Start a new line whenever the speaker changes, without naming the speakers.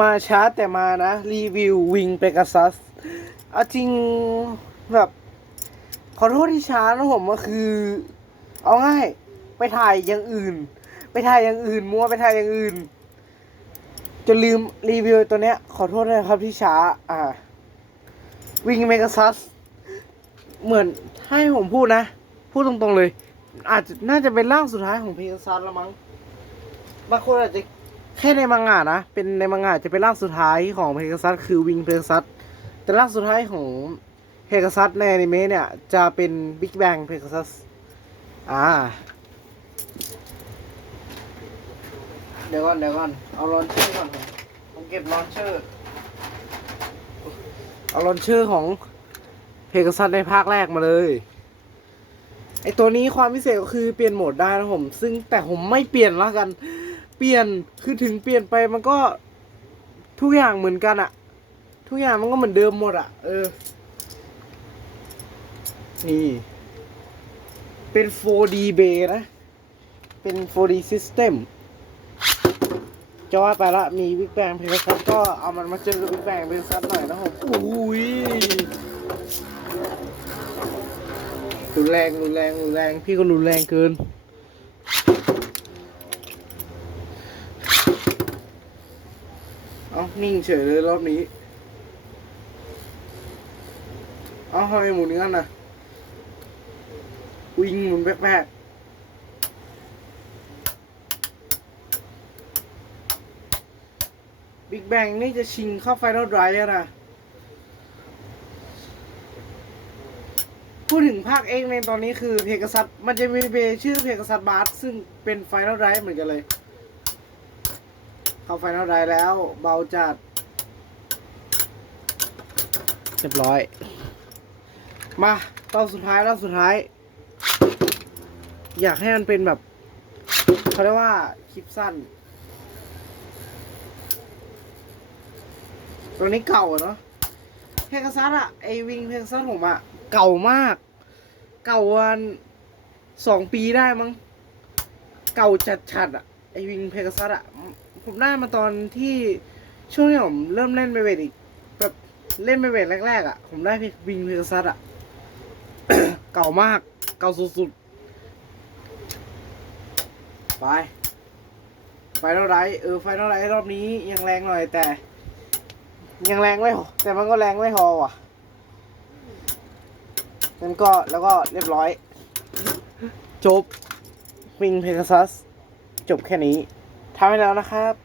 มาช้าแต่มานะ รีวิววิงเปกัซัสเอาจริงแบบขอโทษที่ช้านะผมก็คือ เอาง่าย ไปถ่ายอย่างอื่น ไปถ่ายอย่างอื่น มัวไปถ่ายอย่างอื่นจะลืมรีวิวตัวเนี้ย ขอโทษนะครับที่ช้า อ่า วิงเมก a ซัสเหมือนให้ผมพูดนะ พูดตรงๆเลย อาจจะน่าจะเป็นร่างสุดท้ายของเพก a ซัสละมั้งบางคนอาจจะ แค่ในมังงะนะ เป็นในมังงะจะเป็นร่างสุดท้ายของเพก a ซัสคือวิงเพก a ซัสแต่ร่างสุดท้ายของเพก a ซัสในอนิเมะเนี่ยจะเป็นบิ๊กแบงเพก a ซัสอ่า เดี๋ยวก่อนเดี๋ยวก่อน เอาลอนเชอร์ก่อนผมผมเก็บลอนเชอร์ เอาลอนเชอร์ของเพก a ซัสในภาคแรกมาเลย ไอตัวนี้ความพิเศษก็คือเปลี่ยนโหมดได้นะผม ซึ่งแต่ผมไม่เปลี่ยนแล้วกันเป ลี่ยนคือถึงเปลี่ยนไปมันก็ทุกอย่างเหมือนกันอะทุกอย่างมันก็เหมือนเดิมหมดอะเออ นี่ เป็น 4D Bay นะ เป็น 4D System จะว่าไปละมีบิ๊กแบงเพลซัสก็เอามันมาเจอกับบิ๊กแบงเพลซัสหน่อยนะผมอุ้ยรุนแรงรุนแรงรุนแรงพี่ก็รุนแรงเกิน เอา นิ่งเฉยเลยรอบนี้ เอาทำไมหมุนงั้นนะวิ่งหมุนแป๊กๆบิ๊กแบงนี่จะชิงเข้าไฟนอลไดรฟ์แล้วนะ พูดถึงภาคเอกในตอนนี้คือเพกซัสมันจะมีเบชื่อเพกซัสบาร์ซึ่งเป็นไฟนอลไดร์เหมือนกันเลย เข้าไฟนอลไดแล้ว เบาจัด เรียบร้อย มาตอนสุดท้ายรอบสุดท้าย อยากให้มันเป็นแบบเขาเรียกว่าคลิปสั้น ตัวนี้เก่าเนาะเพก a ซัสอะไอวิงเพก a ซัสผมอะเก่ามาก เก่าวันสองปีได้มั้ง เก่าจัดๆอะไอวิงเพก a ซัสอะ ผมได้มาตอนที่ช่วงที่ผมเริ่มเล่นไปเวทอีกแบบเล่นไปเวทแรกๆอะผมได้วิงเพก a ซัสอะ เก่ามาก เก่าสุดๆ ไป ไฟนอลไรเออ ไฟนอลไรรอบนี้ยังแรงหน่อยแต่ ยังแรงไม่พอแต่มันก็แรงไม่พอว่ะนั่นก็แล้วก็เรียบร้อย จบวิงเพก a ซัส จบแค่นี้ ทำไปแล้วนะครับ